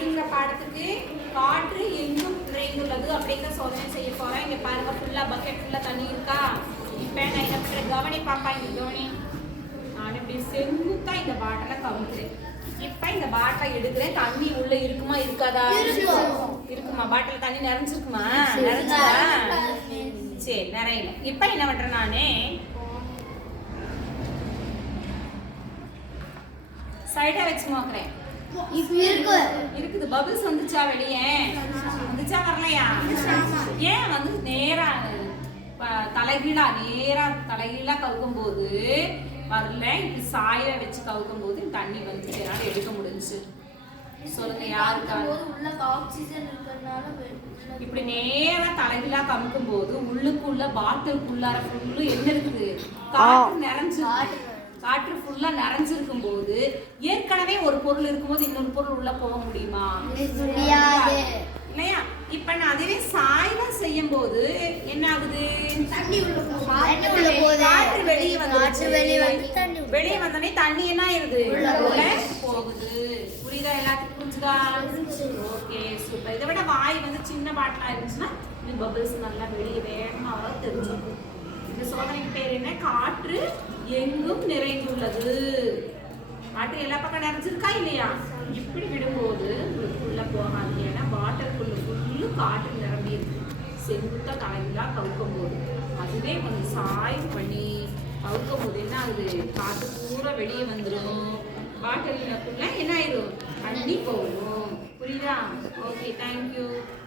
அப்படிங்கிற பாடத்துக்கு காற்று எங்கும் நிறைந்துள்ளது அப்படிங்கிற சோதனை செய்ய போறேன் இங்க பாருங்க ஃபுல்லா பக்கெட் ஃபுல்லா தண்ணி இருக்கா? இப்போ நான் என்ன பண்றேன் கவனி பாப்பா இங்க கவனி. நான் இப்படி செங்குத்தா இந்த பாட்டில கவுக்குறேன் இப்ப இந்த பாட்டில எடுக்கிறேன். தண்ணி உள்ள இருக்குமா இருக்காதா? இருக்குமா? பாட்டில் தண்ணி நிறைஞ்சிருக்குமா? நிறைஞ்சா சரி நிறையல. இப்ப என்ன பண்றேன் நானே? சைடா வச்சு நோக்குறேன். இருக்குது பபிள்ஸ் வந்துச்சா வெளியே. வந்துச்சா வரலையா? ஏன் வந்து நேரா தலைகீழா நேரா தலைகீழா கவுக்கும் போது வரல. இப்படி சாய வச்சு கவுக்கும் போது தண்ணி வந்து என்னால எடுக்க முடிஞ்சுச்சு சொல்லுங்க யாருக்காக இப்படி நேரா தலைகீழா கமுக்கும் போது உள்ளுக்குள்ள பாட்டிலுக்குள்ளார ஃபுல்லு என்ன இருக்குது? காற்று நிறைஞ்சிருக்கு. காற்று. ஃபுல்லா நிறைஞ்சிருக்கும் போது ஏற்கனவே ஒரு பொருள் இருக்கும்போது இன்னொரு பொருள் உள்ள போக முடியுமா. இல்லையா? இப்ப நான் அதுவே சாய்வா செய்யும் போது என்ன ஆகுது? காற்று வெளியே வந்து வெளியே வந்தோடனே தண்ணி என்ன ஆயிருது? போகுது. புரியுதா எல்லாத்துக்கும்? புரிஞ்சுதா? Okay super. இதை விட வாய் வந்து சின்ன பாட்டிலா இருந்துச்சுன்னா பபிள்ஸ் நல்லா வெளியே வேகமா வர தெரிஞ்சிருக்கும். இந்த சோதனைக்கு பேர் என்ன? காற்று எங்கும் நிறைந்துள்ளது. வாட்டர் எல்லா பக்கம் நிறைஞ்சிருக்கா இல்லையா? இப்படி விடும்போது உங்களுக்கு உள்ள போகாது. ஏன்னா வாட்டருக்குள்ள ஃபுல்லு காற்று நிரம்பி இருக்கு. செங்குத்தா தலைகளா கவுக்கும் போது. அதுவே கொஞ்சம் சாய்வு பண்ணி கவுக்கும் போது என்ன ஆகுது? காற்று பூரா வெளியே வந்துடும் பாட்டிலுக்குள்ள என்ன ஆயிடும் தண்ணி போகும் புரியுதா? Okay thank you